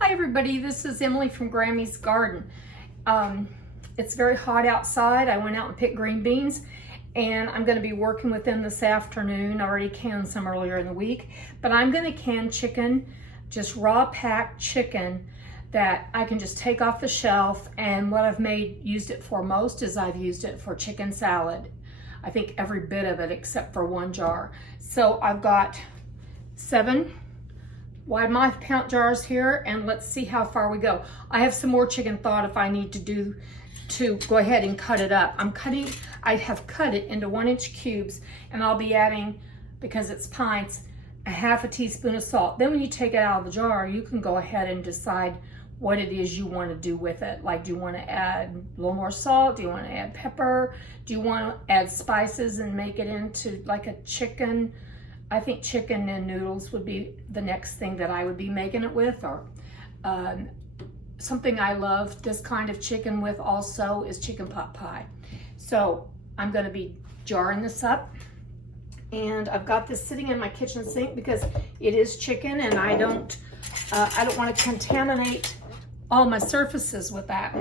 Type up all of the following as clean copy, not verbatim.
Hi everybody, this is Emily from Grammy's Garden. It's very hot outside. I went out and picked green beans and I'm going to be working with them this afternoon. I already canned some earlier in the week, but I'm going to can chicken, just raw packed chicken that I can just take off the shelf. And what I've used it for most is I've used it for chicken salad. I think every bit of it except for one jar. So I've got 7 wide mouth pint jars here, and let's see how far we go. I have some more chicken thought if I need to go ahead and cut it up. I have cut it into 1-inch cubes, and I'll be adding, because it's pints, a ½ a teaspoon of salt. Then when you take it out of the jar, you can go ahead and decide what it is you want to do with it. Like, do you want to add a little more salt? Do you want to add pepper? Do you want to add spices and make it into like a chicken? I think chicken and noodles would be the next thing that I would be making it with, or something I love this kind of chicken with also is chicken pot pie. So I'm going to be jarring this up, and I've got this sitting in my kitchen sink because it is chicken, and I don't want to contaminate all my surfaces with that.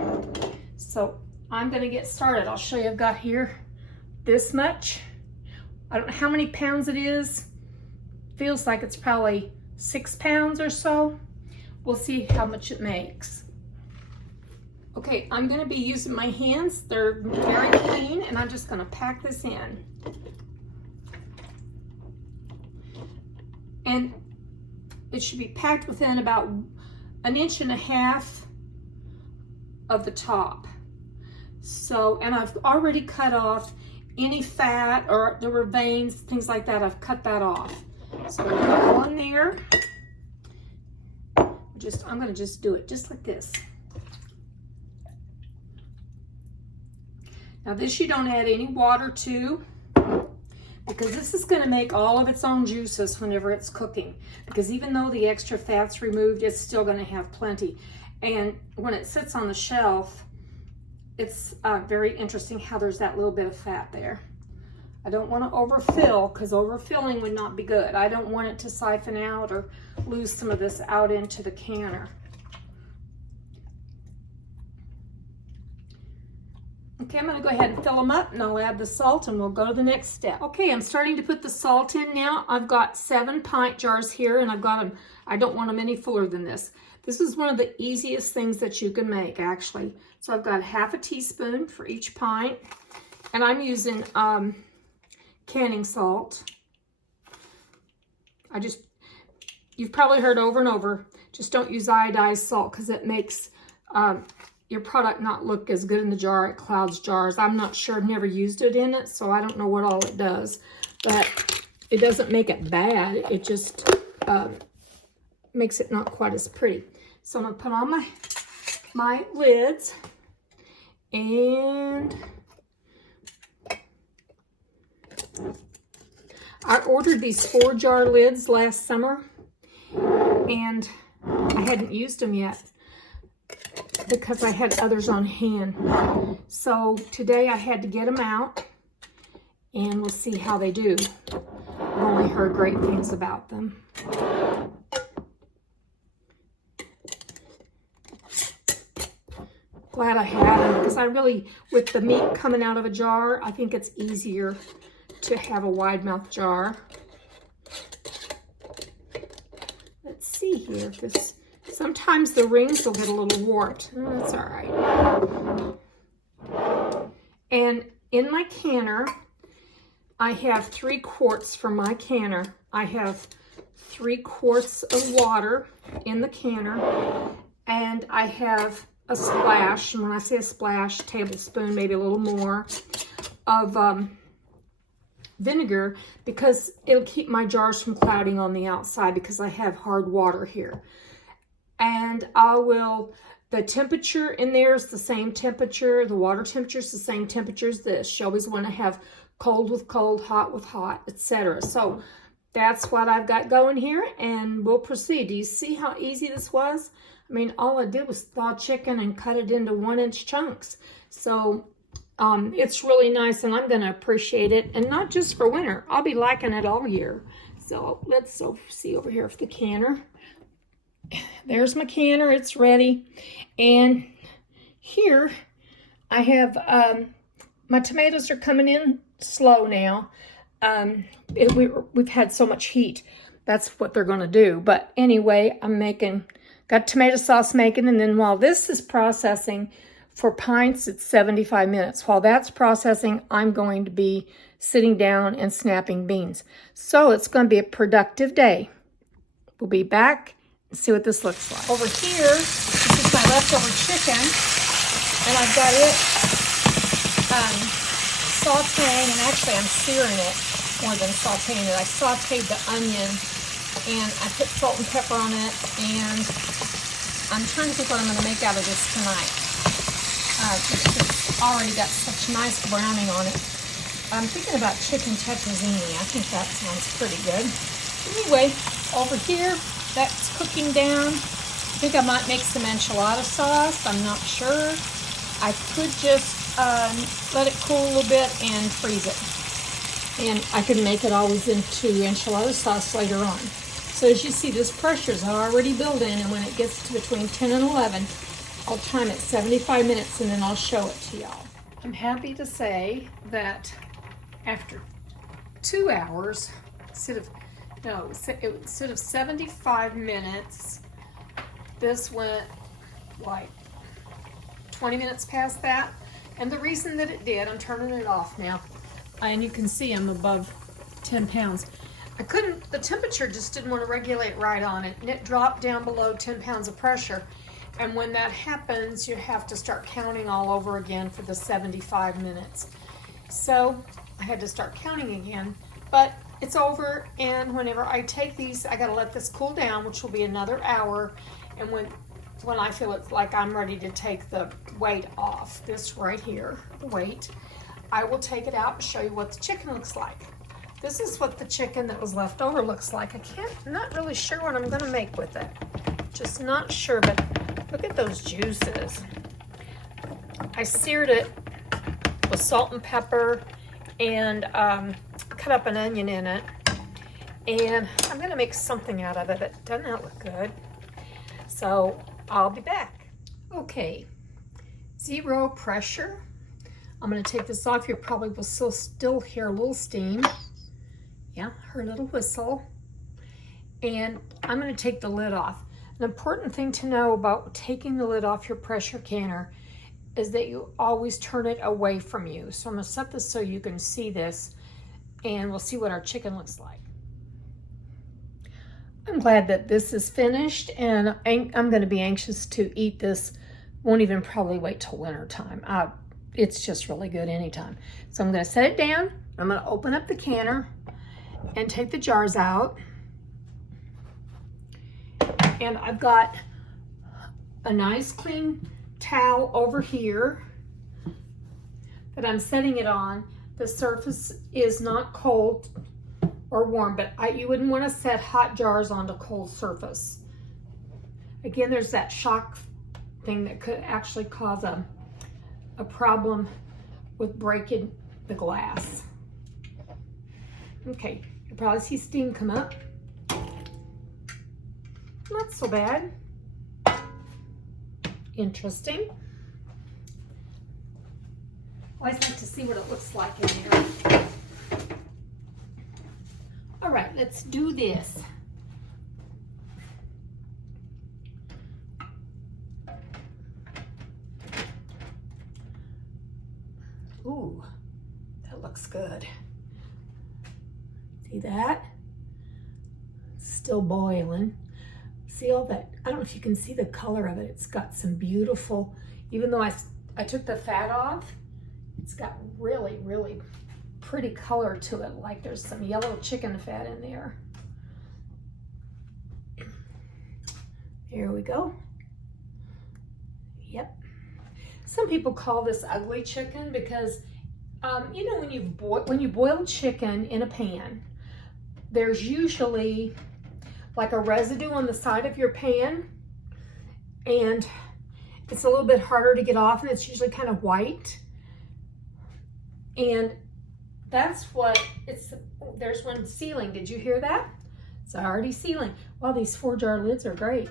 So I'm going to get started. I'll show you. I've got here this much. I don't know how many pounds it is. Feels like it's probably 6 pounds or so. We'll see how much it makes. Okay, I'm going to be using my hands. They're very clean, and I'm just going to pack this in. And it should be packed within about 1.5 inches of the top. So, and I've already cut off any fat, or there were veins, things like that. I've cut that off. So we've got one there. I'm going to just do it just like this. Now this you don't add any water to, because this is going to make all of its own juices whenever it's cooking. Because even though the extra fat's removed, it's still going to have plenty. And when it sits on the shelf, it's very interesting how there's that little bit of fat there. I don't want to overfill, because overfilling would not be good. I don't want it to siphon out or lose some of this out into the canner. Okay, I'm going to go ahead and fill them up, and I'll add the salt, and we'll go to the next step. Okay, I'm starting to put the salt in now. I've got 7 pint jars here, and I've got them, I don't want them any fuller than this. This is one of the easiest things that you can make, actually. So I've got ½ a teaspoon for each pint, and I'm using canning salt. You've probably heard over and over, just don't use iodized salt, because it makes your product not look as good in the jar. It clouds jars. I'm not sure, I've never used it in it, so I don't know what all it does, but it doesn't make it bad. It just makes it not quite as pretty. So I'm gonna put on my lids, and I ordered these 4-jar lids last summer, and I hadn't used them yet because I had others on hand. So today I had to get them out, and we'll see how they do. I've only heard great things about them. Glad I had them, because I really, with the meat coming out of a jar, I think it's easier to have a wide mouth jar. Let's see here, because sometimes the rings will get a little warped. Oh, that's all right. And in my canner, I have 3 quarts for my canner. I have 3 quarts of water in the canner, and I have a splash, and when I say a splash, tablespoon, maybe a little more, of vinegar, because it'll keep my jars from clouding on the outside, because I have hard water here. And the temperature in there is the same temperature, the water temperature is the same temperature as this. You always want to have cold with cold, hot with hot, etc. So that's what I've got going here, and we'll proceed. Do you see how easy this was? I mean, all I did was thaw chicken and cut it into 1-inch chunks. So it's really nice, and I'm going to appreciate it, and not just for winter. I'll be liking it all year. So let's see over here for the canner. There's my canner, it's ready. And here I have, my tomatoes are coming in slow now. We've had so much heat. That's what they're gonna do. But anyway, got tomato sauce making, and then while this is processing for pints, it's 75 minutes. While that's processing, I'm going to be sitting down and snapping beans. So it's gonna be a productive day. We'll be back and see what this looks like. Over here, this is my leftover chicken, and I've got it sauteing, and actually I'm searing it more than sauteing it. I sauteed the onion, and I put salt and pepper on it, and I'm trying to think what I'm going to make out of this tonight. It's already got such nice browning on it. I'm thinking about chicken tetrazzini. I think that sounds pretty good. Anyway, over here, that's cooking down. I think I might make some enchilada sauce. I'm not sure. I could just let it cool a little bit and freeze it. And I could make it always into enchilada sauce later on. So as you see, this pressure's already built in, and when it gets to between 10 and 11, I'll time it 75 minutes, and then I'll show it to y'all. I'm happy to say that after 2 hours, instead of 75 minutes, this went like 20 minutes past that. And the reason that it did, I'm turning it off now, and you can see I'm above 10 pounds. The temperature just didn't want to regulate right on it, and it dropped down below 10 pounds of pressure. And when that happens, you have to start counting all over again for the 75 minutes. So I had to start counting again, but it's over, and whenever I take these, I gotta let this cool down, which will be another hour, and when I feel it's like I'm ready to take the weight off, this right here, the weight, I will take it out and show you what the chicken looks like. This is what the chicken that was left over looks like. I'm not really sure what I'm gonna make with it. Just not sure, but look at those juices. I seared it with salt and pepper, and cut up an onion in it, and I'm gonna make something out of it. It doesn't that look good? So I'll be back. Okay, 0 pressure. I'm gonna take this off. You probably will still hear a little steam. Yeah, her little whistle. And I'm gonna take the lid off. An important thing to know about taking the lid off your pressure canner is that you always turn it away from you. So I'm gonna set this so you can see this, and we'll see what our chicken looks like. I'm glad that this is finished, and I'm gonna be anxious to eat this. Won't even probably wait till winter time. It's just really good anytime. So I'm gonna set it down. I'm gonna open up the canner and take the jars out. And I've got a nice clean towel over here that I'm setting it on. The surface is not cold or warm, but you wouldn't want to set hot jars onto cold surface. Again, there's that shock thing that could actually cause a problem with breaking the glass. Okay, you probably see steam come up. Not so bad. Interesting. Always like to see what it looks like in here. All right, let's do this. Ooh, that looks good. See that? It's still boiling. See all that? I don't know if you can see the color of it. It's got some beautiful, even though I took the fat off, it's got really, really pretty color to it, like there's some yellow chicken fat in there. Here we go. Yep. Some people call this ugly chicken because, you know, when you boil chicken in a pan, there's usually like a residue on the side of your pan, and it's a little bit harder to get off, and it's usually kind of white. And that's what there's one sealing. Did you hear that? It's already sealing. Wow, these 4-jar lids are great.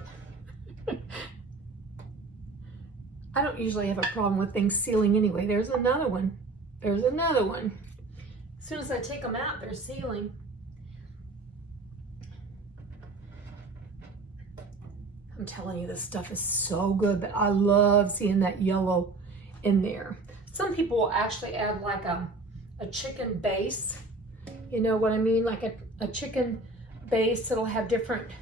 I don't usually have a problem with things sealing anyway. There's another one. There's another one. As soon as I take them out, they're sealing. I'm telling you, this stuff is so good, but I love seeing that yellow in there. Some people will actually add like a chicken base. You know what I mean? Like a chicken base that'll have different,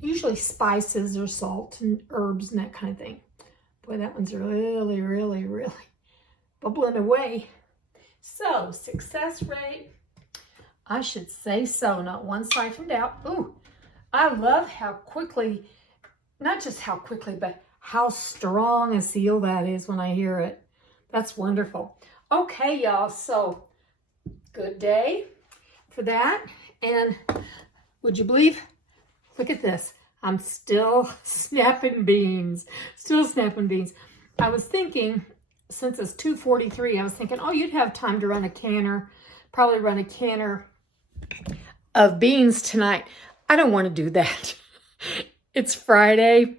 usually spices or salt and herbs and that kind of thing. Boy, that one's really, really, really bubbling away. So, success rate, I should say so, not one siphoned out. Ooh, I love how quickly, not just how quickly, but how strong a seal that is when I hear it. That's wonderful. Okay, y'all, so good day for that. And would you believe, look at this. I'm still snapping beans, I was thinking, since it's 2:43, I was thinking, oh, you'd have time to run a canner, probably run a canner of beans tonight. I don't want to do that. It's Friday.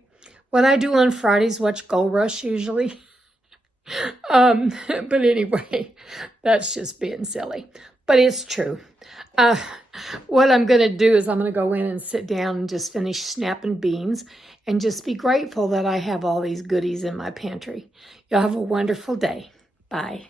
What I do on Fridays, watch Gold Rush usually. But anyway, that's just being silly. But it's true. What I'm going to do is I'm going to go in and sit down and just finish snapping beans and just be grateful that I have all these goodies in my pantry. Y'all have a wonderful day. Bye.